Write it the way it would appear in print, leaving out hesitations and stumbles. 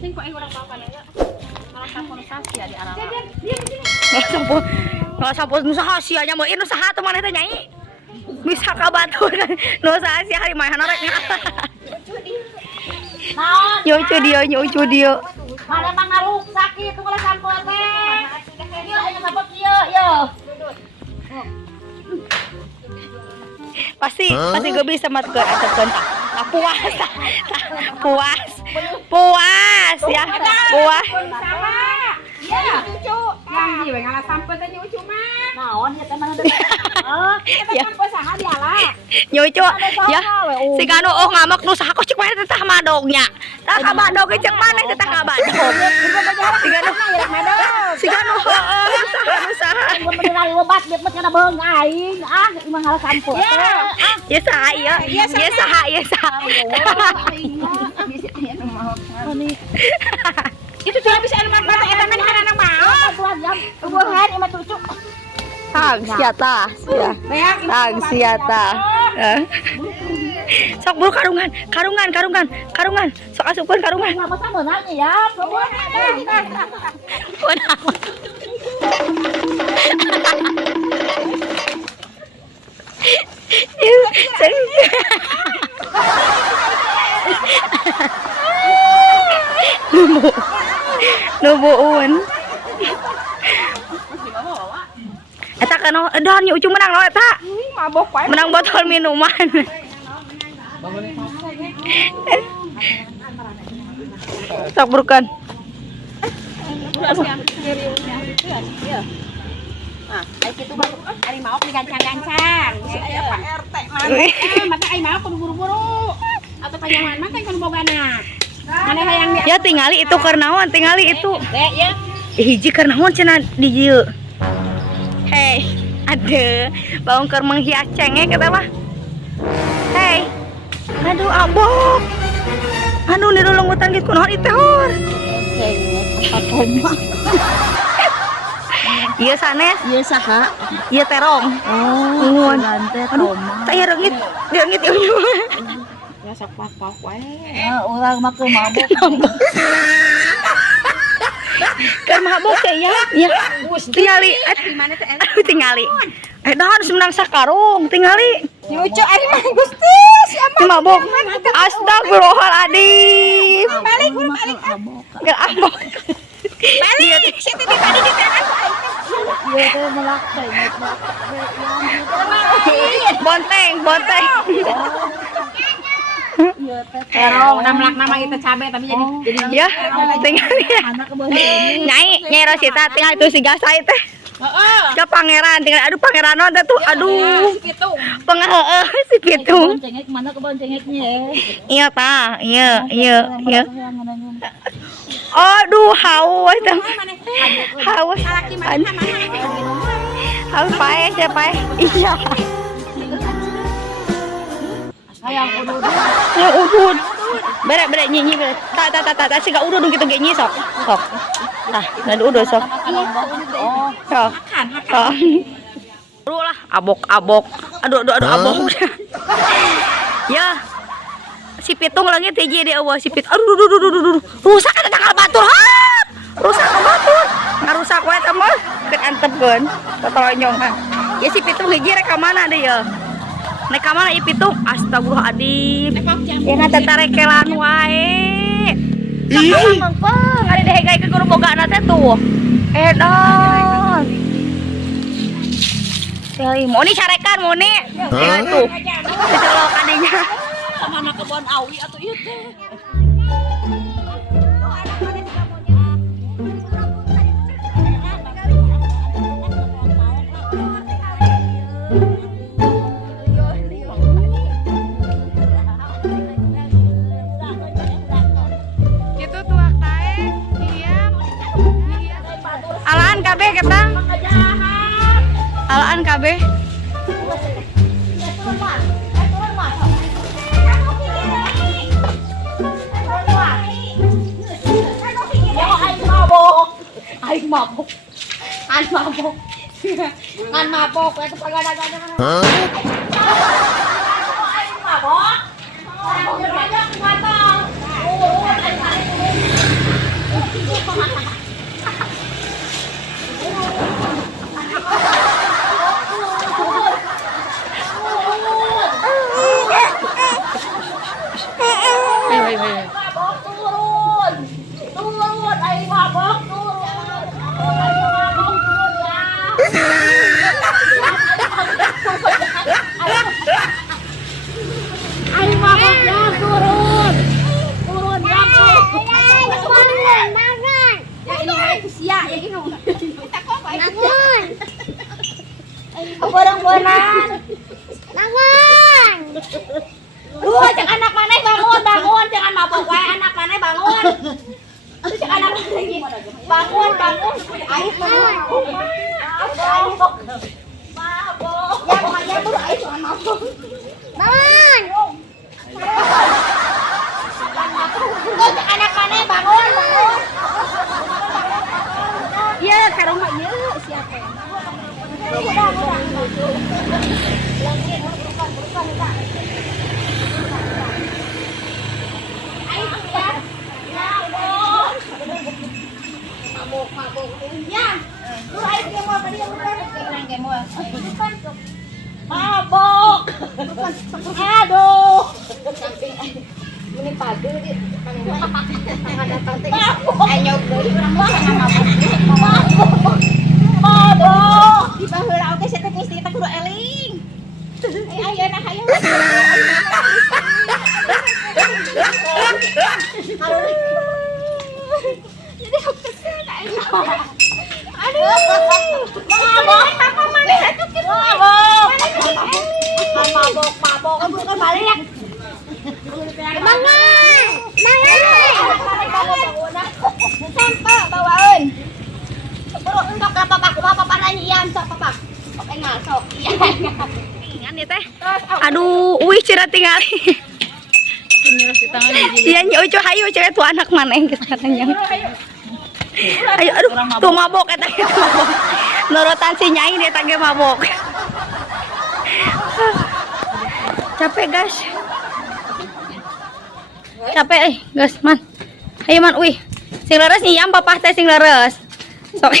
Sing kok orang papan ya. Malah sampun sasia di arah. Nggak sampun usaha sia nya meuin usaha teh maneh teh nyai. Bisa ka batu nu usaha sia hari mah rek. Nyucu dia. Mana mah ngaluk sakit tuh kalau sampun teh. Ieu aya ngabot ieu. Pasti gue bisa matkeun ateukeun tah. Puas ya. Puas. Sama. Iya, cucu. Yang di we ngalah sampun teh nyucu mah. Naon ya teh mana teh. Oh, kita kan pasaha dialah. Nyucu ya. Si kanu ngamak nu saha kok cek maneh teh tah madognya. Tah ka badog cek maneh teh tah ka badog. Si kanu usaha. Beneran lobat dia mah kana beung aing. Ah, imah ngalah sampun. Ya saha ieu. Ya saha. Itu sudah bisa ilmu mata eta mah kana nang mau. Tuan jam. Tuhan imah cucu. Tang siata. Tang siata. Sok buru karungan. Sok asupkeun karungan. Ngapa sabeunanya ya? Nubuun. Eta kan edan nya ucu menang lo eta. Mabok wae. Menang botol minuman. Sok burukan. Nah, ai kitu mah ari maok digancang-gancang. Aya Pak RT mah. Maka ai maok kudu buru-buru. Atuh panjangan mah kan kan bogana. Mana hayang dia? Ya tingali itu karnaon, tingali itu. Dek ya. Hiji karnaon cenah di dieu. Hei, aduh, baung keur menghias cengek eta mah. Hei. Aduh, abok. Aduh, nirulungutan gitu kunaon ieu teh hor. Cengek apa koma? Ieu sanes, Ieu saha? ieu terong. Oh, teh Aduh, teh reungit ieu. Ya sok pak wae. Urang mah keur mabok. Keur mabok teh ya. Ya. Tingali. Aduh, tingali. Dahan semenang sakarung, tingali. Nyucu ari mah Gusti, siapa? Mabok. Astagfirullahaladzim. Balik. Gak abok. Balik. Situ di tadi di tangan. Ieu teh melak cengek. Bonteng. Terong nama itu cabe tapi jadi Ya, tingali. Nyai Rosita tinggal itu si gasai teh. Ke pangeran, tinggal aduh pangeran non tuh aduh. Si Pitung. Cengek mana kebon cengeknya? Iya ta, iya. Aduh, haus. Haus pae, siapa? Iya. Hayang udud. Ya udud. Bere nyanyi bere. Tak siga udud gitu ge nyi sok. Tah, dan udud sok. Sok. Aduh lah, abok. Aduh abok. Ya. Si Pitung langit hiji di eueuh si Pit. Aduh. Rusak eta tanggal batur. Rusak ka batur. Ngarusak wae teh mah. Keun antepkeun. Totolonyongan. Ya si Pitung hiji rek ka mana deui ya? Nek ka mana ieu Pitung? Astagfirullahaladzim. Ya ngatarekelan wae. Ih, mangpeng ari dehegaikeun guru bogana teh tuh. Edan. Teh Moni carekan Moni. Ya tuh. Dicolok kadinya. Sama anak kebon awi atau ieu teh. Alaan kabeh ketang. Alaan kabeh. Aing mabok. Ngan mabok eta pagana-gana. Aing mabok. Mabok aja kumaha. Cek anak maneh bangun, bangun, jangan mabok wae anak maneh bangun. Cek anak maneh bangun, bangun. Ayo mabok. Mabok. Ya pokoknya tuh ayo jangan mabok. Bangun. Cek anak maneh bangun, bangun. Iya, ke rumah ieu siapa? Mabok. Aduh. Ini padu di ayo mabok. Di baheula oge saya teh istri teh kudu eling. Ayo nah ayo. Jadi aku kesel aduh. Mabok, apa maneh atuh kitu? Mabok. Mabok. Bukan balik. Mangan. Sampai bawain. Bro, enggak apa-apa nyanyian sok papa. Oke ngasok. Iya. Ingan ya teh. Aduh, uih cira tingali. Iya nya ucu hayu cewek tuh anak mana yang katanya. Ayo aduh, tuh mabok eta tuh mabok. Nurutan si Nyai dia tangge mabok. Capek guys. Capek guys man. Ayo man uih. Sing leres nyam papa teh sing leres. Sok.